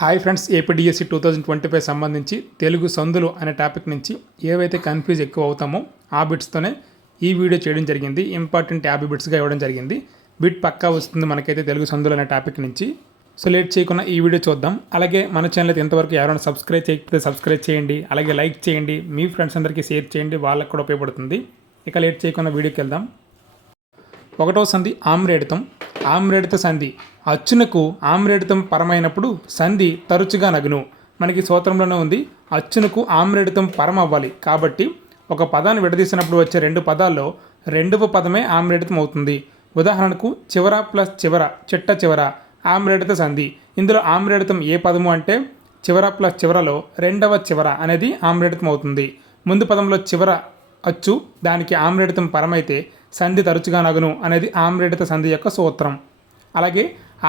Hi friends APDSC two thousand twenty five సంబంధించి తెలుగు సందులు అనే టాపిక్ నుంచి ఏవైతే కన్ఫ్యూజ్ ఎక్కువ అవుతామో ఆ బిట్స్తోనే ఈ వీడియో చేయడం జరిగింది. ఇంపార్టెంట్ యాభై బిట్స్గా ఇవ్వడం జరిగింది. బిట్ పక్కా వస్తుంది మనకైతే తెలుగు సందులు అనే టాపిక్ నుంచి. సో లేట్ చేయకుండా ఈ వీడియో చూద్దాం. అలాగే మన ఛానల్ అయితే ఇంతవరకు ఎవరైనా సబ్స్క్రైబ్ చేయకపోతే సబ్స్క్రైబ్ చేయండి. అలాగే లైక్ చేయండి. మీ ఫ్రెండ్స్ అందరికీ షేర్ చేయండి. వాళ్ళకి కూడా ఉపయోగపడుతుంది. ఇక లేట్ చేయకుండా వీడియోకి వెళ్దాం. ఒకటో సంధి ఆమ్రేడితం. ఆమ్రేడిత సంధి. అచ్చునకు ఆమ్రేడితం పరమైనప్పుడు సంధి తరచుగా నగును. మనకి సూత్రంలోనే ఉంది అచ్చునకు ఆమ్రేడితం పరం అవ్వాలి కాబట్టి ఒక పదాన్ని విడదీసినప్పుడు వచ్చే రెండు పదాల్లో రెండవ పదమే ఆమ్రేడితం అవుతుంది. ఉదాహరణకు చివర ప్లస్ చివర చిట్ట చివర ఆమ్రేడిత సంధి. ఇందులో ఆమ్రేడితం ఏ పదము అంటే చివర ప్లస్ చివరలో రెండవ చివర అనేది ఆమ్రేడితం అవుతుంది. ముందు పదంలో చివర అచ్చు దానికి ఆమ్రేడితం పరమైతే సంధి తరచుగా నగును అనేది ఆమ్రేడిత సంధి యొక్క సూత్రం అలాగే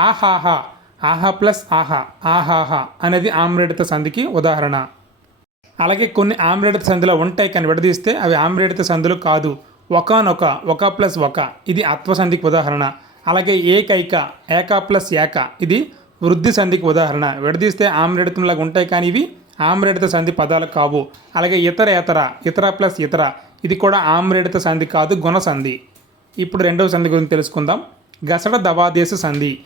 ఆహాహా ఆహా ప్లస్ ఆహా ఆహాహా అనేది ఆమ్రేడిత సంధికి ఉదాహరణ. అలాగే కొన్ని ఆమ్రేడిత సంధిలో ఉంటాయి కానీ విడదీస్తే అవి ఆమ్రేడిత సంధులు కాదు. ఒకనొక ఒక ప్లస్ ఒక ఇది అత్వ సంధికి ఉదాహరణ. అలాగే ఏకైక ఏక ప్లస్ ఏక ఇది వృద్ధి సంధికి ఉదాహరణ. విడదీస్తే ఆమ్రేడితంలాగా ఉంటాయి కానీ ఇవి ఆమ్రేడిత సంధి పదాలు కావు. అలాగే ఇతర ఇతర ఇతర ప్లస్ ఇతర ఇది కూడా ఆమ్రేడిత సంధి కాదు గుణ సంధి. ఇప్పుడు రెండవ సంధి గురించి తెలుసుకుందాం. గసడ దవాదేశ సంధి.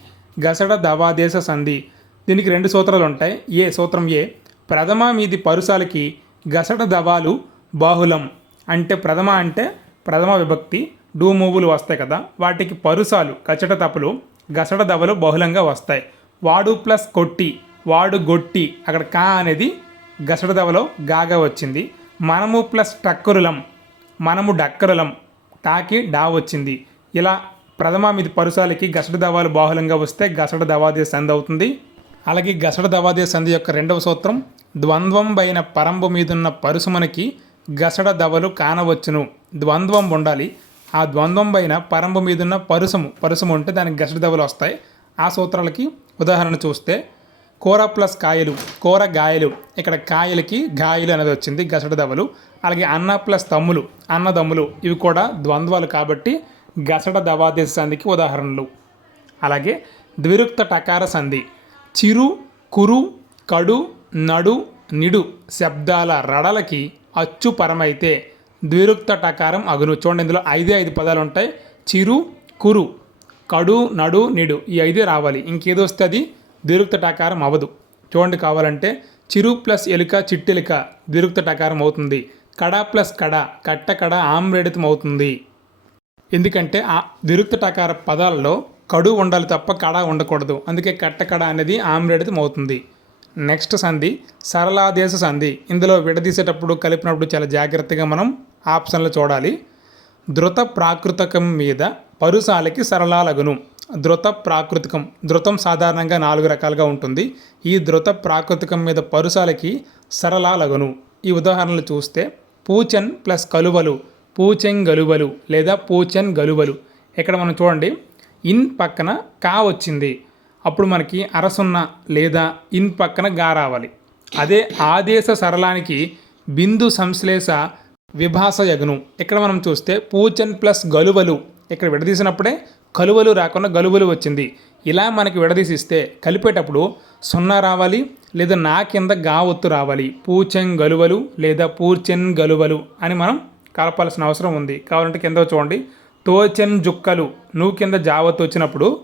గసడ దవాదేశ సంధి. దీనికి రెండు సూత్రాలు ఉంటాయి ఏ సూత్రం ఏ? ప్రథమ మీది పరుసాలకి గసడ దవాలు బాహులం. అంటే ప్రథమ అంటే ప్రథమ విభక్తి డూ మూవులు వస్తాయి కదా. వాటికి పరుసాలు కచట తప్పులు గసడ దవలు బహుళంగా వస్తాయి. వాడు ప్లస్ కొట్టి వాడు గొట్టి అక్కడ కా అనేది గసడ దవలో గాగా వచ్చింది. మనము ప్లస్ టక్కరులం మనము డక్కరులం టాకి డా వచ్చింది. ఇలా ప్రథమ మీది పరుసాలకి గసడ దవాలు బాహులంగా వస్తే గసడ దవాదే సంధి అవుతుంది. అలాగే గసడ దవాదే సంధి యొక్క రెండవ సూత్రం ద్వంద్వం పైన పరంబు మీదున్న పరుసుమనికి గసడ దవలు కానవచ్చును. ద్వంద్వం ఉండాలి. ఆ ద్వంద్వం పైన పరంబు మీదున్న పరుసము పరుసము ఉంటే దానికి గసడ దవలు వస్తాయి. ఆ సూత్రాలకి ఉదాహరణ చూస్తే కూర ప్లస్ కాయలు కూర గాయలు ఇక్కడ కాయలకి గాయలు అనేది వచ్చింది గసడ దవలు. అలాగే అన్న ప్లస్ తమ్ములు అన్నదమ్ములు ఇవి కూడా ద్వంద్వాలు కాబట్టి గసడ దవాదేశ సంధికి ఉదాహరణలు. అలాగే ద్విరుక్త టకార సంధి. చిరు కురు కడు నడు నిడు శబ్దాల రడలకి అచ్చు పరమైతే ద్విరుక్త టకారం అగును. చూడండి ఇందులో ఐదే ఐదు పదాలు ఉంటాయి. చిరు కురు కడు నడు నిడు ఈ ఐదే రావాలి. ఇంకేదో వస్తే అది ద్విరుక్త టకారం అవ్వదు. చూడండి కావాలంటే చిరు ప్లస్ ఎలుక చిట్టెలుక ద్విరుక్త టకారం అవుతుంది. కడ ప్లస్ కడ కట్ట కడ ఆమ్రేడితం అవుతుంది. ఎందుకంటే ఆ దిరుక్తటాకార పదాల్లో పదాలలో కడు ఉండాలి తప్ప కడ ఉండకూడదు. అందుకే కట్టకడ అనేది ఆమ్రేడితం అవుతుంది. నెక్స్ట్ సంధి సరళాదేశ సంధి. ఇందులో విడదీసేటప్పుడు కలిపినప్పుడు చాలా జాగ్రత్తగా మనం ఆప్షన్లు చూడాలి. ధృత ప్రాకృతకం మీద పరుసాలకి సరళాలగును. ధృత ప్రాకృతికం ధృతం సాధారణంగా నాలుగు రకాలుగా ఉంటుంది. ఈ ధృత ప్రాకృతికం మీద పరుసాలకి సరళాలగును. ఈ ఉదాహరణలు చూస్తే పూచన్ ప్లస్ కలువలు పూచెన్ గలువలు లేదా పూచెన్ గలువలు ఇక్కడ మనం చూడండి ఇన్ పక్కన కా వచ్చింది. అప్పుడు మనకి అరసున్న లేదా ఇన్ పక్కన గా రావాలి. అదే ఆదేశ సరళానికి బిందు సంశ్లేష విభాస యగను. ఇక్కడ మనం చూస్తే పూచెన్ ప్లస్ గలువలు ఇక్కడ విడదీసినప్పుడే కలువలు రాకుండా గలువలు వచ్చింది. ఇలా మనకి విడదీసిస్తే కలిపేటప్పుడు సున్నా రావాలి లేదా నా కింద గా ఒత్తు రావాలి. పూచెన్ గలువలు లేదా పూచెన్ గలువలు అని మనం కలపాల్సిన అవసరం ఉంది. కావాలంటే కింద చూడండి. తోచెన్ జుక్కలు. నువ్వు కింద జావత్తు వచ్చినప్పుడు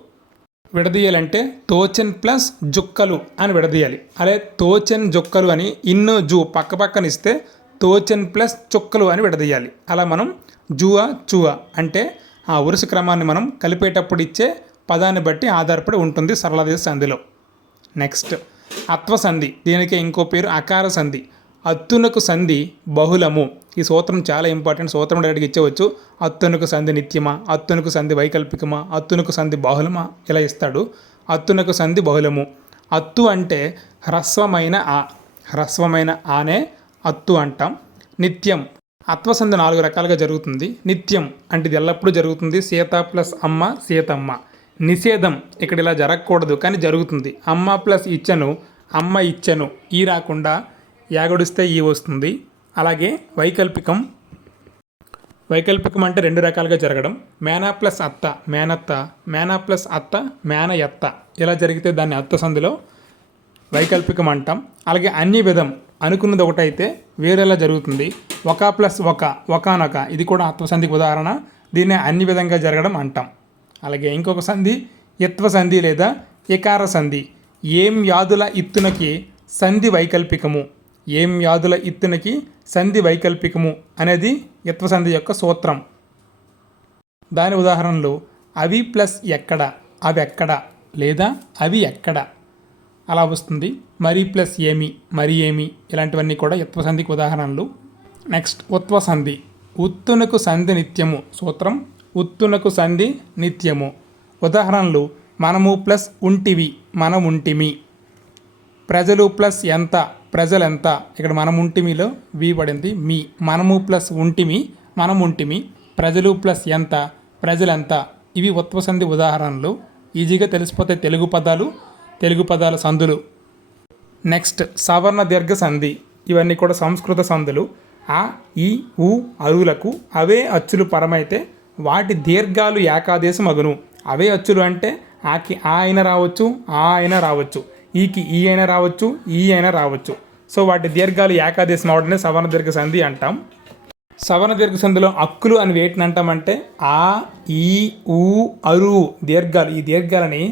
విడదీయాలంటే తోచెన్ ప్లస్ జుక్కలు అని విడదీయాలి. అదే తోచెన్ జుక్కలు అని ఇన్ను జూ పక్క పక్కన ఇస్తే తోచెన్ ప్లస్ చుక్కలు అని విడదీయాలి. అలా మనం జువా చువా అంటే ఆ వరుస క్రమాన్ని మనం కలిపేటప్పుడు ఇచ్చే పదాన్ని బట్టి ఆధారపడి ఉంటుంది సరళదేశ సంధిలో. నెక్స్ట్ అత్వ సంధి దీనికి ఇంకో పేరు అకార సంధి. అత్తునకు సంధి బహుళము. ఈ సూత్రం చాలా ఇంపార్టెంట్. సూత్రం డైరెక్ట్గా ఇచ్చేవచ్చు. అత్తునకు సంధి నిత్యమా? అత్తునకు సంధి వైకల్పికమా? అత్తునకు సంధి బహుళమా? ఇలా ఇస్తాడు. అత్తునకు సంధి బహుళము. అత్తు అంటే హ్రస్వమైన ఆ. హ్రస్వమైన ఆనే అత్తు అంటాం. నిత్యం. అత్వసంధి నాలుగు రకాలుగా జరుగుతుంది. నిత్యం అంటే ఇది ఎల్లప్పుడూ జరుగుతుంది. సీత ప్లస్ అమ్మ సీతమ్మ. నిషేధం ఇక్కడ ఇలా జరగకూడదు కానీ జరుగుతుంది. అమ్మ ప్లస్ ఇచ్చను అమ్మ ఇచ్చను. ఈ రాకుండా యాగొడిస్తే ఈ వస్తుంది. అలాగే వైకల్పికం. వైకల్పికం అంటే రెండు రకాలుగా జరగడం. మేనా ప్లస్ అత్త మేనత్త మేనా ప్లస్ అత్త మేన ఎత్త ఇలా జరిగితే దాన్ని అత్త సంధిలో వైకల్పికం అంటాం. అలాగే అన్ని విధం అనుకున్నది ఒకటైతే వేరేలా జరుగుతుంది. ఒక ప్లస్ ఒక ఒకనొక ఇది కూడా అత్వసంధికి ఉదాహరణ. దీన్నే అన్ని విధంగా జరగడం అంటాం. అలాగే ఇంకొక సంధి యత్వ సంధి లేదా ఇకార సంధి. ఏం వ్యాధుల ఇత్తునకి సంధి వైకల్పికము. ఏం వ్యాధుల ఇత్తునికి సంధి వైకల్పికము అనేది యత్వ సంధి యొక్క సూత్రం. దాని ఉదాహరణలు అవి ప్లస్ ఎక్కడ అవి ఎక్కడ లేదా అవి ఎక్కడ? అలా వస్తుంది. మరి ప్లస్ ఏమి మరి ఏమి ఇలాంటివన్నీ కూడా యత్వ సంధికి ఉదాహరణలు. నెక్స్ట్ ఉత్వసంధి. ఉత్తునకు సంధి నిత్యము సూత్రం. ఉత్తునకు సంధి నిత్యము. ఉదాహరణలు మనము ప్లస్ ఉంటివి మనం ఉంటిమి ప్రజలు ప్లస్ ఎంత ప్రజలెంత? ఇక్కడ మనం ఉంటిమిలో వి పడింది మీ. మనము ప్లస్ ఉంటిమి మనం ఉంటిమి. ప్రజలు ప్లస్ ఎంత ప్రజలెంత? ఇవి ఉత్వసంధి ఉదాహరణలు. ఈజీగా తెలిసిపోతే తెలుగు పదాలు తెలుగు పదాల సందులు. నెక్స్ట్ సవర్ణ దీర్ఘ సంధి. ఇవన్నీ కూడా సంస్కృత సంధులు ఆ ఈ ఉ అరువులకు అవే అచ్చులు పరమైతే వాటి దీర్ఘాలు ఏకాదేశం అగును అవే అచ్చులు అంటే ఆకి ఆ రావచ్చు ఆ అయినా రావచ్చు. ఈకి ఈ అయినా రావచ్చు ఈ అయినా రావచ్చు. సో వాటి దీర్ఘాలు ఏకాదేశం అవడమే సవర్ణ దీర్ఘ సంధి అంటాం. సవర్ణ దీర్ఘ సంధిలో అక్కులు అని వేటిని అంటామంటే ఆ ఈ ఊ అరు దీర్ఘాలు. ఈ దీర్ఘాలని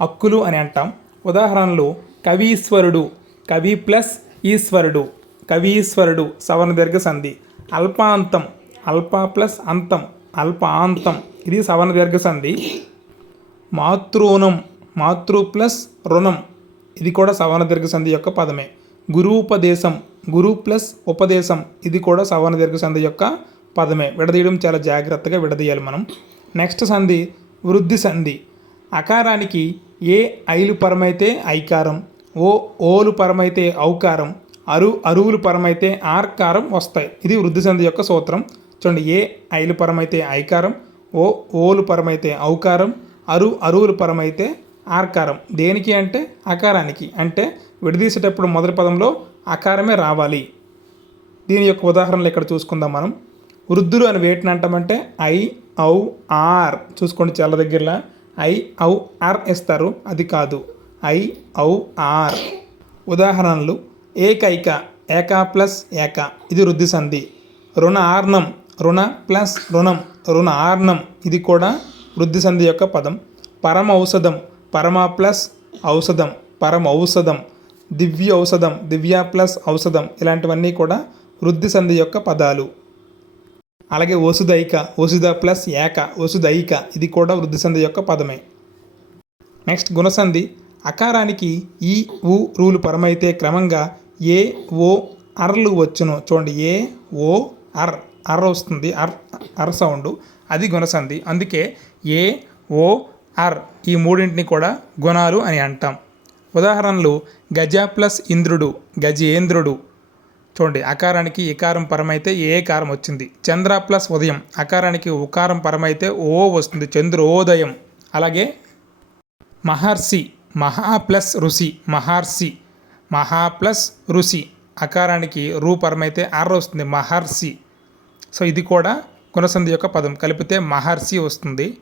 అక్కులు అని అంటాం. ఉదాహరణలు కవీశ్వరుడు కవి ప్లస్ ఈశ్వరుడు కవీశ్వరుడు సవర్ణ దీర్ఘ సంధి. అల్పాంతం అల్ప ప్లస్ అంతం అల్పాంతం. ఇది సవర్ణ దీర్ఘ సంధి. మాతృణం మాతృ ప్లస్ రుణం. ఇది కూడా సవర్ణ దీర్ఘ సంధి యొక్క పదమే. గురూపదేశం గురు ప్లస్ ఉపదేశం ఇది కూడా సవర్ణ దీర్ఘ సంధి యొక్క పదమే. విడదీయడం చాలా జాగ్రత్తగా విడదీయాలి మనం. నెక్స్ట్ సంధి వృద్ధి సంధి. అకారానికి ఏ ఐలు పరమైతే ఐకారం ఓ ఓలు పరమైతే ఔకారం అరు అరువులు పరమైతే ఆర్కారం వస్తాయి. ఇది వృద్ధి సంధి యొక్క సూత్రం. చూడండి ఏ ఐలు పరమైతే ఐకారం ఓ ఓలు పరమైతే ఔకారం అరు అరువులు పరమైతే ఆర్కారం. దేనికి అంటే? అకారానికి అంటే విడదీసేటప్పుడు మొదటి పదంలో అకారమే రావాలి. దీని యొక్క ఉదాహరణలు ఇక్కడ చూసుకుందాం మనం. వృద్ధులు అని వేటిని అంటామంటే? ఐ ఔ ఆర్. చూసుకోండి చాలా దగ్గరలో. ఐ ఔ ఆర్ ఇస్తారు అది కాదు. ఐ ఔ ఆర్. ఉదాహరణలు. ఏకైక ఏక ప్లస్ ఏక. ఇది వృద్ధి సంధి. రుణ ఆర్ణం. రుణ ప్లస్ రుణం. రుణ ఆర్ణం. ఇది కూడా వృద్ధి సంధి యొక్క పదం. పరమ ఔషధం. పరమ ప్లస్ ఔషధం పరమ ఔషధం దివ్య ఔషధం దివ్య ప్లస్ ఔషధం ఇలాంటివన్నీ కూడా వృద్ధి సంధి యొక్క పదాలు. అలాగే వసుదైక ఓసుద ప్లస్ ఏక వసుదైక ఇది కూడా వృద్ధి సంధి యొక్క పదమే. నెక్స్ట్ గుణసంధి అకారానికి ఈ ఊ రూలు పరమైతే క్రమంగా ఏ ఓ అర్లు వచ్చును. చూడండి ఏ ఓ అర్ అర్ వస్తుంది అర్ అర్ సౌండ్. అది గుణసంధి. అందుకే ఏ ఓ అర్ ఈ మూడింటిని కూడా గుణాలు అని అంటాం. ఉదాహరణలు గజ ప్లస్ ఇంద్రుడు గజేంద్రుడు. చూడండి అకారానికి ఇకారం పరమైతే ఏ కారం వచ్చింది? చంద్ర ప్లస్ ఉదయం అకారానికి ఉకారం పరమైతే ఓ వస్తుంది చంద్రోదయం. అలాగే మహర్షి మహా ప్లస్ ఋషి మహర్షి మహా ప్లస్ ఋషి. అకారానికి రూ పరమైతే ఆర్ వస్తుంది మహర్షి. సో ఇది కూడా గుణసంధి యొక్క పదం. కలిపితే మహర్షి వస్తుంది.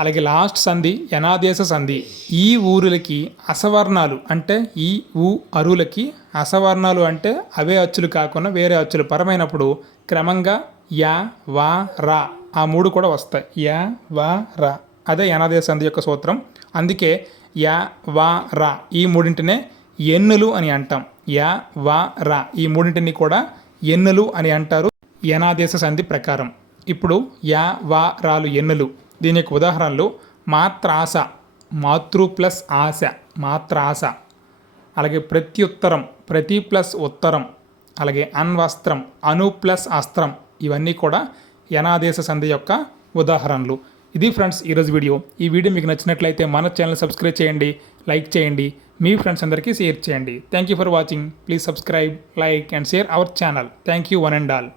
అలాగే లాస్ట్ సంధి యనాదేశ సంధి. ఈ ఊరులకి అసవర్ణాలు అంటే ఈ ఊ అరువులకి అసవర్ణాలు అంటే అవే అచ్చులు కాకుండా వేరే అచ్చులు. పరమైనప్పుడు క్రమంగా యా వా రా ఆ మూడు కూడా వస్తాయి. యా వా రా. అదే యనాదేశ సంధి యొక్క సూత్రం. అందుకే యా వా రా ఈ మూడింటినే ఎన్నులు అని అంటాం. యా వా రా ఈ మూడింటిని కూడా ఎన్నులు అని అంటారు యనాదేశ సంధి ప్రకారం. ఇప్పుడు యా వా రాలు ఎన్నులు. దీని ఉదాహరణలు మాత్రాస మాతృ ప్లస్ ఆశ మాత్రాస అలాగే ప్రత్యుత్తరం ప్రతి ప్లస్ ఉత్తరం. అలాగే అన్వస్త్రం అను ప్లస్ అస్త్రం. ఇవన్నీ కూడా యనాదేశ సంధి యొక్క ఉదాహరణలు. ఇది ఫ్రెండ్స్ ఈరోజు వీడియో. ఈ వీడియో మీకు నచ్చినట్లయితే మన ఛానల్ సబ్స్క్రైబ్ చేయండి లైక్ చేయండి మీ ఫ్రెండ్స్ అందరికీ షేర్ చేయండి. Thank you for watching please subscribe like and share our channel thank you one and all